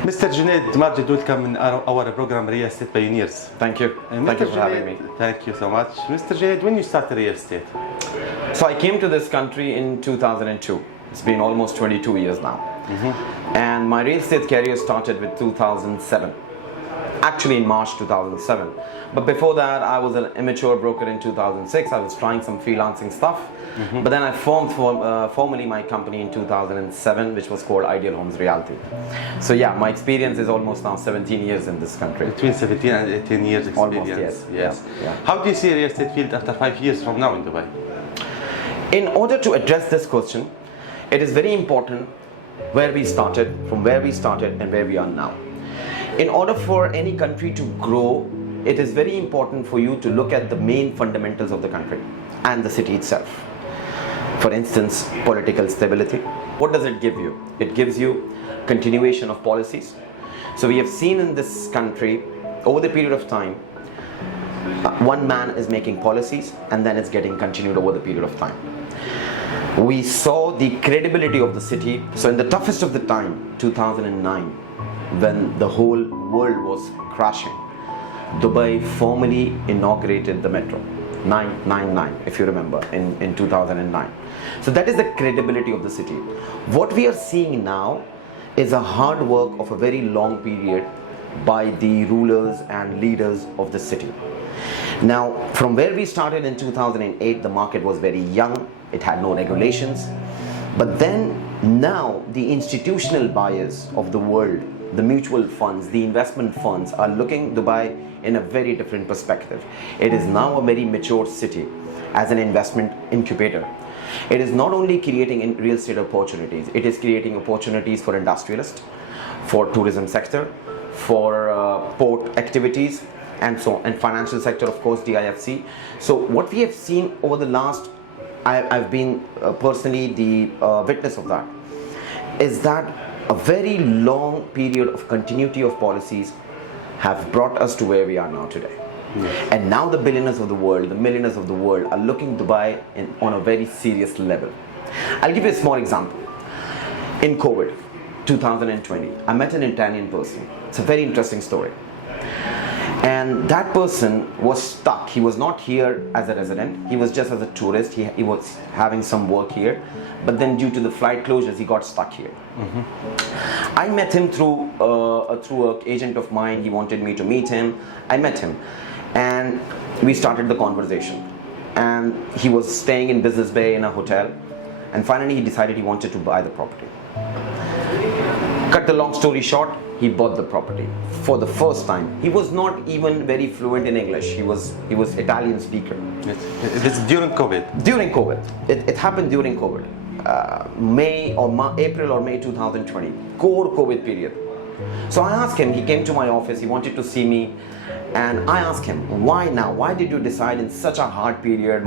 Mr. Junid, Majid, welcome in our program Real Estate Pioneers. Thank you. Thank you for having me. Thank you so much. Mr. Junid, when you started real estate? So I came to this country in 2002. It's been almost 22 years now. And my real estate career started with 2007. Actually in March 2007. But before that, I was an immature broker in 2006. I was trying some freelancing stuff. But then I formed formally my company in 2007, which was called Ideal Homes Realty. So yeah, my experience is almost now 17 years in this country. Between 17 and 18 years experience. Almost, yes. Yeah. How do you see real estate field after 5 years from now in Dubai? In order to address this question, it is very important where we started, from where we started and where we are now. In order for any country to grow, it is very important for you to look at the main fundamentals of the country and the city itself. For instance, political stability. What does it give you? It gives you continuation of policies. So we have seen in this country, over the period of time, one man is making policies and then it's getting continued over the period of time. We saw the credibility of the city. So in the toughest of the time, 2009, when the whole world was crashing, Dubai formally inaugurated the metro. 999, if you remember, in 2009. So that is the credibility of the city. What we are seeing now is a hard work of a very long period by the rulers and leaders of the city. Now, from where we started in 2008, the market was very young, it had no regulations. But then, now, the institutional buyers of the world, the mutual funds, the investment funds are looking Dubai in a very different perspective. It is now a very mature city as an investment incubator. It is not only creating real estate opportunities, it is creating opportunities for industrialists, for tourism sector, for port activities, and so on, and financial sector, of course, DIFC. So what we have seen over the last, I've been personally the witness of that, is that a very long period of continuity of policies have brought us to where we are now today. And now the billionaires of the world, the millionaires of the world are looking Dubai on a very serious level. I'll give you a small example. In COVID, 2020, I met an Italian person. It's a very interesting story. And that person was stuck. He was not here as a resident. He was just as a tourist. He was having some work here. But then due to the flight closures, he got stuck here. I met him through an agent of mine. He wanted me to meet him. I met him. And we started the conversation. And he was staying in Business Bay in a hotel. And finally, he decided he wanted to buy the property. Cut the long story short, he bought the property for the first time. He was not even very fluent in English. He was Italian speaker. It is during COVID? During COVID. It happened during COVID. April or May 2020. Core COVID period. So I asked him, he came to my office, he wanted to see me. And I asked him, why now? Why did you decide in such a hard period, the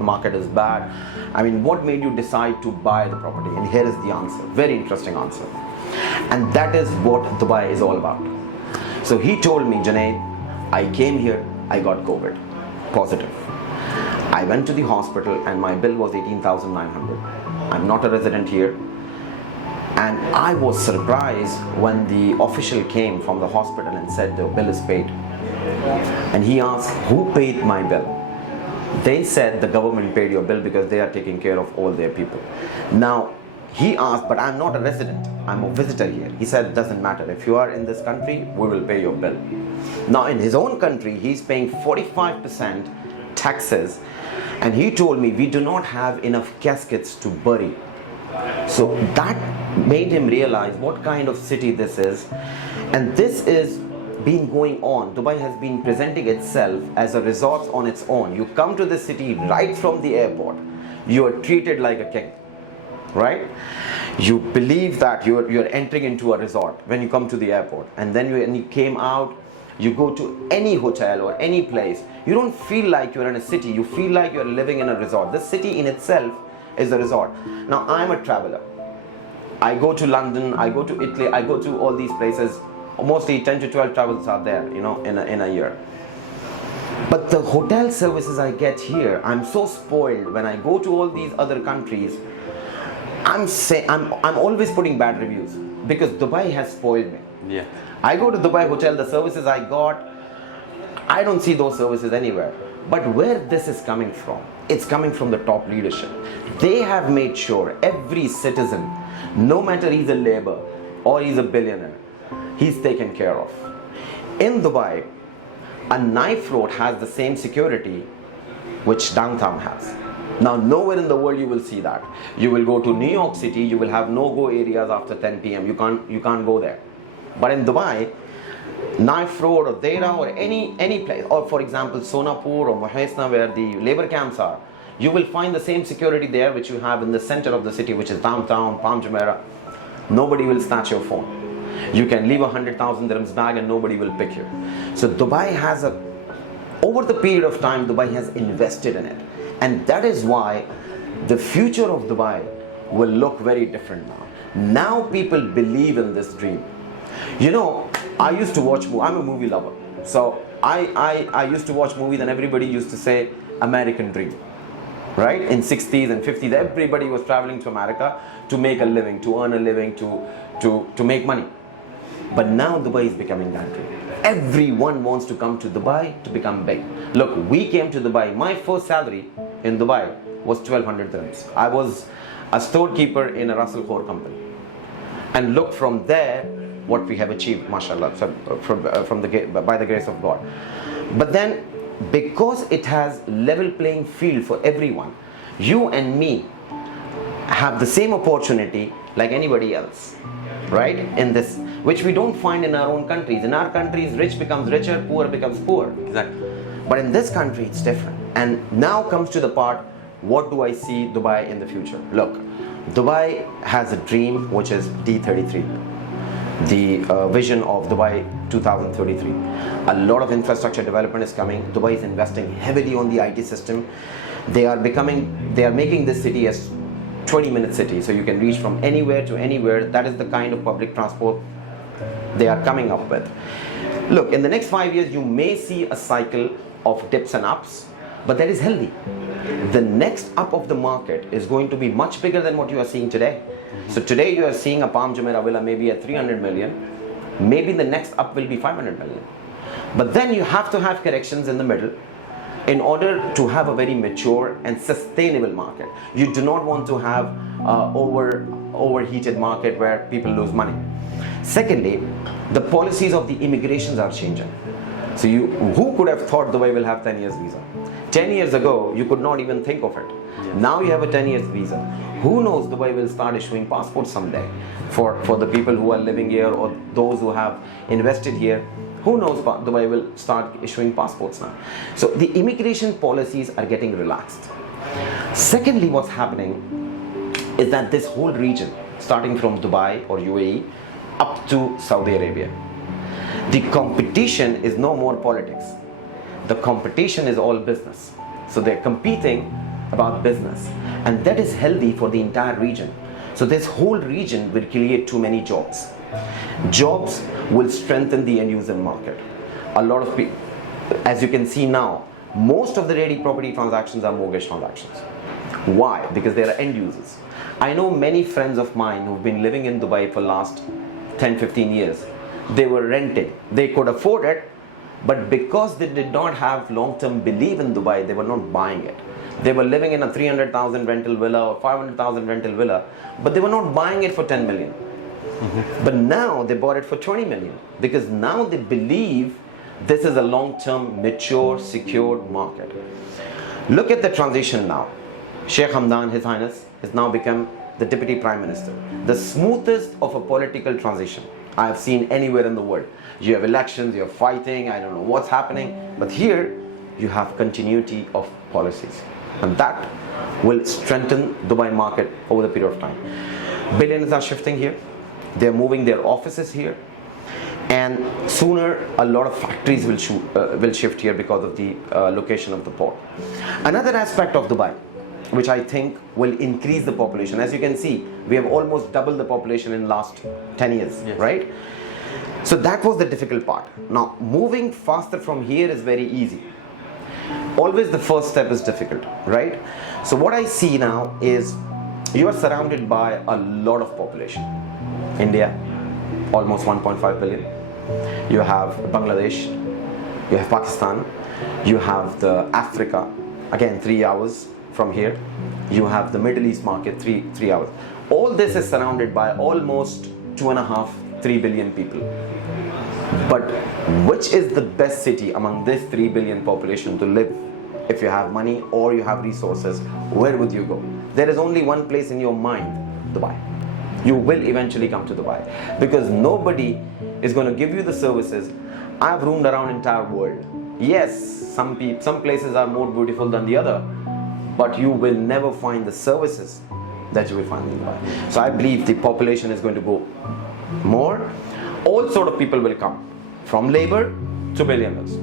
market is bad? I mean, what made you decide to buy the property? And here is the answer, very interesting answer. And that is what Dubai is all about. So he told me, Janaid, I came here, I got COVID, positive. I went to the hospital and my bill was 18,900. I'm not a resident here. And I was surprised when the official came from the hospital and said the bill is paid. And he asked, who paid my bill? They said the government paid your bill because they are taking care of all their people. Now, he asked, but I'm not a resident, I'm a visitor here. He said, it doesn't matter. If you are in this country, we will pay your bill. Now, in his own country, he's paying 45% taxes. And he told me, we do not have enough caskets to bury. So that made him realize what kind of city this is. And this is been going on. Dubai has been presenting itself as a resort on its own. You come to the city right from the airport. You are treated like a king, right? You believe that you're entering into a resort when you come to the airport. And then when you came out, you go to any hotel or any place. You don't feel like you're in a city. You feel like you're living in a resort. The city in itself is a resort. Now, I'm a traveler. I go to London, I go to Italy, I go to all these places. Mostly 10 to 12 travels are there, in a year. But the hotel services I get here, I'm so spoiled. When I go to all these other countries, I'm always putting bad reviews because Dubai has spoiled me. Yeah. I go to Dubai hotel, the services I got, I don't see those services anywhere. But where this is coming from, it's coming from the top leadership. They have made sure every citizen, no matter he's a labor or he's a billionaire, he's taken care of. In Dubai, a knife road has the same security which downtown has. Now, nowhere in the world you will see that. You will go to New York City, you will have no-go areas after 10 p.m. You can't go there. But in Dubai, Knife Road or Deira or any place, or for example Sonapur or Mohesna where the labor camps are, you will find the same security there which you have in the center of the city, which is downtown, Palm Jumeirah. Nobody will snatch your phone. You can leave 100,000 dirhams bag and nobody will pick you. So Dubai has over the period of time, Dubai has invested in it. And that is why the future of Dubai will look very different now. Now people believe in this dream. You know, I used to watch, I'm a movie lover. So I used to watch movies and everybody used to say American dream. Right? In 60s and 50s, everybody was traveling to America to make a living, to earn a living, to make money. But now Dubai is becoming that dream. Everyone wants to come to Dubai to become big. Look, we came to Dubai. My first salary in Dubai was 1200 dirhams. I was a storekeeper in a Russell Khor company. And look from there what we have achieved, mashallah, by the grace of God. But then, because it has level playing field for everyone, you and me have the same opportunity like anybody else, right? In this, which we don't find in our own countries. In our countries, rich becomes richer, poor becomes poor. Exactly. But in this country, it's different. And now comes to the part, what do I see Dubai in the future? Look, Dubai has a dream which is D33. The vision of Dubai 2033. A lot of infrastructure development is coming. Dubai is investing heavily on the IT system. They are making this city as 20-minute city, so you can reach from anywhere to anywhere. That is the kind of public transport they are coming up with. Look, in the next 5 years, you may see a cycle of dips and ups, but that is healthy. The next up of the market is going to be much bigger than what you are seeing today. So today you are seeing a Palm Jumeirah villa maybe at 300 million. Maybe the next up will be 500 million. But then you have to have corrections in the middle in order to have a very mature and sustainable market. You do not want to have overheated market where people lose money. Secondly, the policies of the immigrations are changing. So who could have thought Dubai will have 10 years visa? 10 years ago, you could not even think of it. Yes. Now you have a 10 years visa. Who knows, Dubai will start issuing passports someday for the people who are living here or those who have invested here. Who knows, Dubai will start issuing passports now. So the immigration policies are getting relaxed. Secondly, what's happening is that this whole region, starting from Dubai or UAE up to Saudi Arabia, the competition is no more politics. The competition is all business. So they're competing about business, and that is healthy for the entire region. So this whole region will create too many jobs. Jobs will strengthen the end user market. A lot of people, as you can see now, most of the ready property transactions are mortgage transactions. Why? Because they are end users. I know many friends of mine who've been living in Dubai for last 10-15 years. They were renting. They could afford it, but because they did not have long-term belief in Dubai, they were not buying it. They were living in a 300,000 rental villa or 500,000 rental villa, but they were not buying it for 10 million. But now they bought it for 20 million because now they believe this is a long-term, mature, secured market. Look at the transition now. Sheikh Hamdan, His Highness, has now become the Deputy Prime Minister. The smoothest of a political transition I have seen anywhere in the world. You have elections, you have fighting, I don't know what's happening, but here you have continuity of policies. And that will strengthen Dubai market over the period of time. Billionaires are shifting here. They're moving their offices here. And sooner, a lot of factories will shift here because of the location of the port. Another aspect of Dubai, which I think will increase the population. As you can see, we have almost doubled the population in the last 10 years, yes. Right? So that was the difficult part. Now, moving faster from here is very easy. Always the first step is difficult, right? So what I see now is you are surrounded by a lot of population. India, almost 1.5 billion. You have Bangladesh, you have Pakistan, you have the Africa, again 3 hours from here. You have the Middle East market, three hours. All this is surrounded by almost 2.5-3 billion people. But which is the best city among this 3 billion population to live? If you have money or you have resources, where would you go? There is only one place in your mind, Dubai. You will eventually come to Dubai because nobody is going to give you the services. I've roamed around entire world. Yes, some places are more beautiful than the other, but you will never find the services that you will find in Dubai. So I believe the population is going to go more. All sort of people will come, from labor to billionaires.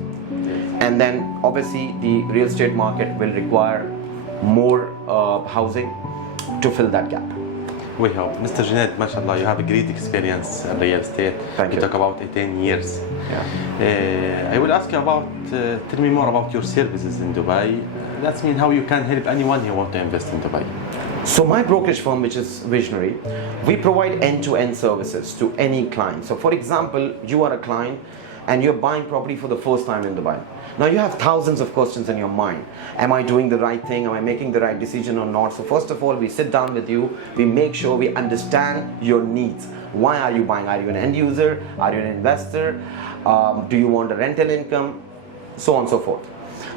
And then obviously the real estate market will require more housing to fill that gap. We hope. Mr. Junid, mashallah, you have a great experience in real estate. Thank you. Talk about 10 years. Yeah. I will ask you about, tell me more about your services in Dubai. That means how you can help anyone who want to invest in Dubai. So my brokerage firm, which is Visionary, we provide end-to-end services to any client. So for example, you are a client and you're buying property for the first time in Dubai. Now you have thousands of questions in your mind. Am I doing the right thing? Am I making the right decision or not? So first of all, we sit down with you. We make sure we understand your needs. Why are you buying? Are you an end user? Are you an investor? Do you want a rental income? So on and so forth.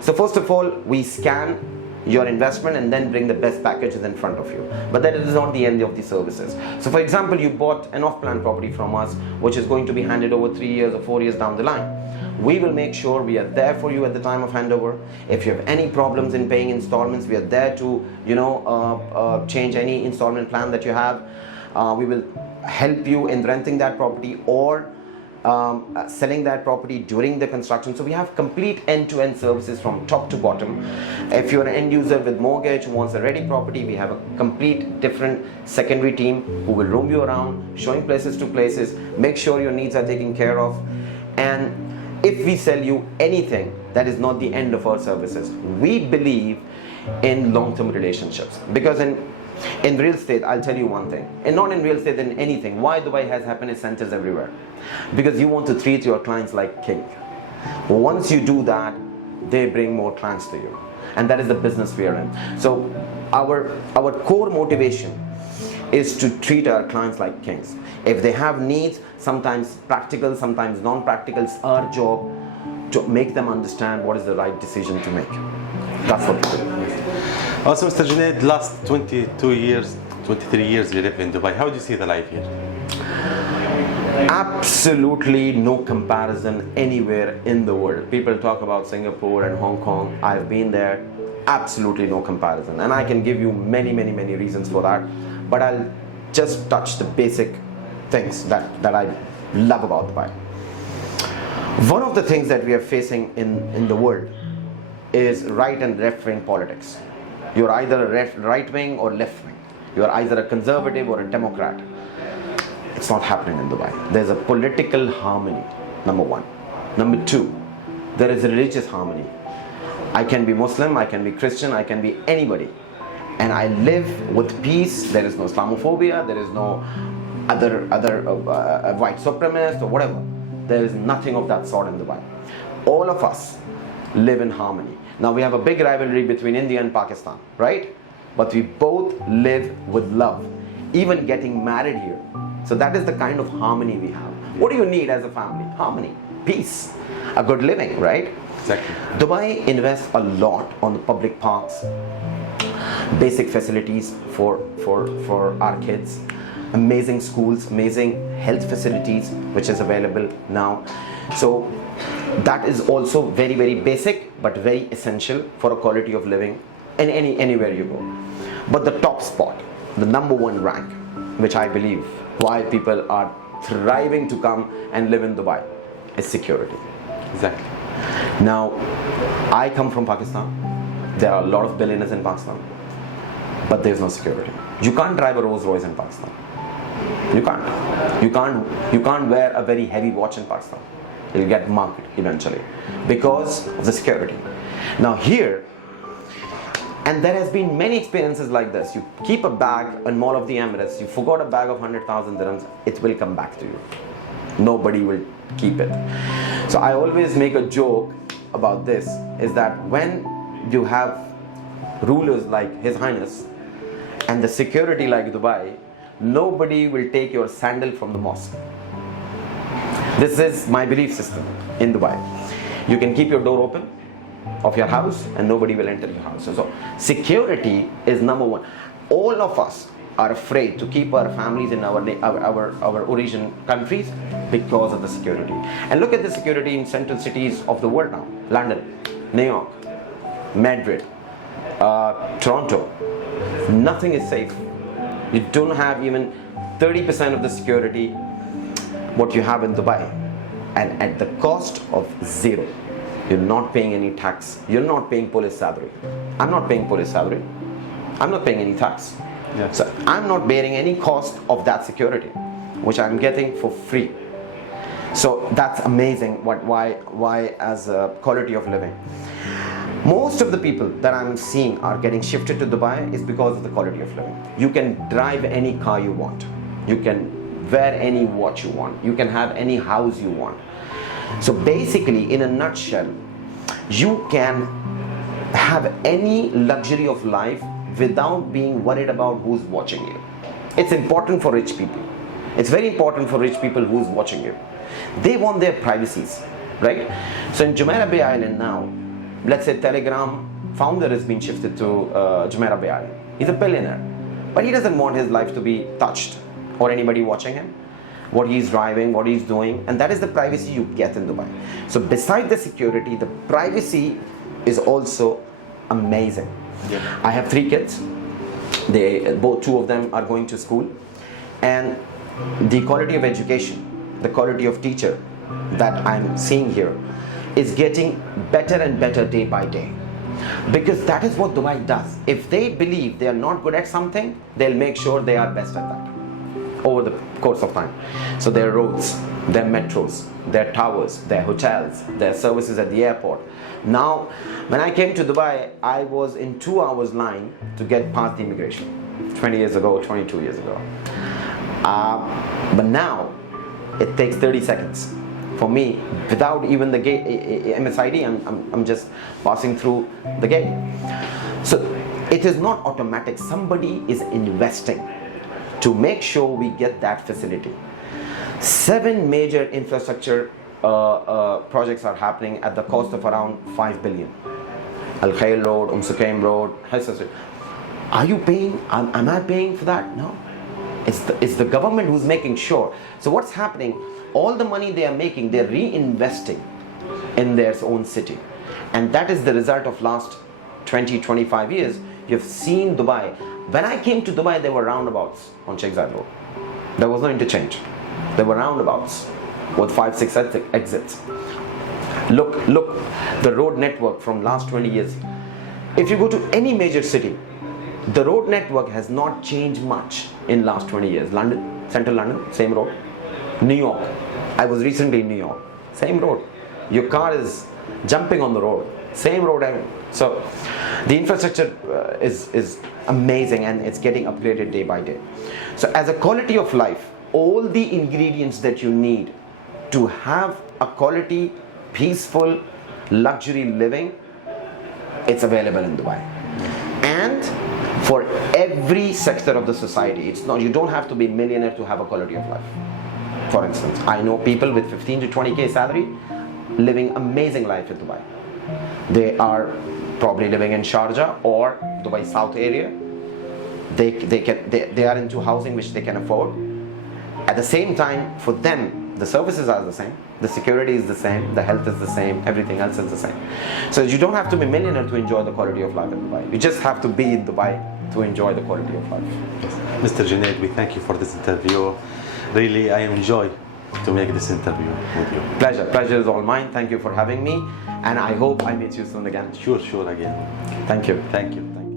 So first of all, we scan your investment and then bring the best packages in front of you. But that is not the end of the services. So for example, you bought an off-plan property from us, which is going to be handed over 3 years or 4 years down the line. We will make sure we are there for you at the time of handover. If you have any problems in paying installments, we are there to, change any installment plan that you have. We will help you in renting that property or selling that property during the construction. So we have complete end-to-end services from top to bottom. If you're an end user with mortgage who wants a ready property, we have a complete different secondary team who will roam you around, showing places to places, make sure your needs are taken care of. And if we sell you anything, that is not the end of our services. We believe in long-term relationships because in real estate, I'll tell you one thing, and not in real estate, in anything, why Dubai has happiness centers everywhere? Because you want to treat your clients like king. Once you do that, they bring more clients to you, and that is the business we are in. So our core motivation is to treat our clients like kings. If they have needs, sometimes practical, sometimes non-practical, it's our job to make them understand what is the right decision to make. That's what we do. Also, Mr. Junid, last 22 years, 23 years you live in Dubai. How do you see the life here? Absolutely no comparison anywhere in the world. People talk about Singapore and Hong Kong. I've been there. Absolutely no comparison. And I can give you many reasons for that. But I'll just touch the basic things that I love about Dubai. One of the things that we are facing in the world is right and left wing politics. You're either a right wing or left wing. You're either a conservative or a Democrat. It's not happening in Dubai. There's a political harmony, number one. Number two, there is a religious harmony. I can be Muslim, I can be Christian, I can be anybody. And I live with peace. There is no Islamophobia, there is no other white supremacist or whatever. There is nothing of that sort in Dubai. All of us live in harmony. Now we have a big rivalry between India and Pakistan, right? But we both live with love, even getting married here. So that is the kind of harmony we have. What do you need as a family? Harmony, peace, a good living, right? Exactly. Dubai invests a lot on the public parks, basic facilities for our kids, amazing schools, amazing health facilities, which is available now. So that is also very basic but very essential for a quality of living in anywhere you go. But the top spot, the number one rank, which I believe why people are thriving to come and live in Dubai, is security. Exactly. Now, I come from Pakistan. There are a lot of billionaires in Pakistan, but there's no security. You can't drive a Rolls Royce in Pakistan. You can't. You can't wear a very heavy watch in Pakistan. You'll get mugged eventually because of the security. Now here, And there has been many experiences like this. You keep a bag in Mall of the Emirates, you forgot a bag of 100,000 dirhams, it will come back to you. Nobody will keep it. So I always make a joke about this, is that when you have rulers like His Highness and the security like Dubai, nobody will take your sandal from the mosque. This is my belief system in Dubai. You can keep your door open of your house and nobody will enter your house. So security is number one. All of us are afraid to keep our families in our origin countries because of the security. And look at the security in central cities of the world now. London, New York, Madrid, Toronto. Nothing is safe. You don't have even 30% of the security what you have in Dubai, and at the cost of zero. You're not paying any tax. You're not paying police salary. I'm not paying police salary. I'm not paying any tax. Yeah. So I'm not bearing any cost of that security, which I'm getting for free. So that's amazing. Why as a quality of living. Most of the people that I'm seeing are getting shifted to Dubai is because of the quality of living. You can drive any car you want. You can wear any watch you want. You can have any house you want. So basically, in a nutshell, you can have any luxury of life without being worried about who's watching you. It's important for rich people. It's very important for rich people who's watching you. They want their privacies, right? So in Jumeirah Bay Island now, let's say Telegram founder has been shifted to Jumeirah Bay Island. He's a billionaire, but he doesn't want his life to be touched or anybody watching him, what he's driving, what he's doing, and that is the privacy you get in Dubai. So beside the security, the privacy is also amazing. Yeah. I have 3 kids. Two of them are going to school, and the quality of education, the quality of teacher that I'm seeing here is getting better and better day by day, because that is what Dubai does. If they believe they are not good at something, they'll make sure they are best at that over the course of time. So their roads, their metros, their towers, their hotels, their services at the airport. Now, when I came to Dubai, I was in 2 hours line to get past the immigration 20 years ago, 22 years ago. But now, it takes 30 seconds. For me, without even the gate MSID, I'm just passing through the gate. So it is not automatic. Somebody is investing to make sure we get that facility. 7 major infrastructure projects are happening at the cost of around 5 billion. Al Khair Road, Sukaim Road, are you paying? Am I paying for that? No. It's the government who's making sure. So what's happening? All the money they are making, they're reinvesting in their own city. And that is the result of last 20-25 years. You've seen Dubai. When I came to Dubai, there were roundabouts on Sheikh Zayed Road. There was no interchange. There were roundabouts with 5-6 exits. Look, the road network from last 20 years. If you go to any major city, the road network has not changed much in last 20 years. London, central London, same road. New York, I was recently in New York, same road. Your car is jumping on the road, same road. So the infrastructure is amazing, and it's getting upgraded day by day. So as a quality of life, all the ingredients that you need to have a quality, peaceful, luxury living, it's available in Dubai. And for every sector of the society, it's not, you don't have to be a millionaire to have a quality of life. For instance, I know people with 15 to 20k salary living amazing life in Dubai. They are probably living in Sharjah or Dubai South area. They are into housing which they can afford. At the same time, for them, the services are the same, the security is the same, the health is the same, everything else is the same. So you don't have to be a millionaire to enjoy the quality of life in Dubai. You just have to be in Dubai to enjoy the quality of life. Mr. Junaid, we thank you for this interview. Really, I enjoy to make this interview with you. Pleasure is all mine. Thank you for having me, and I hope I meet you soon again. Sure, again. Thank you. Thank you.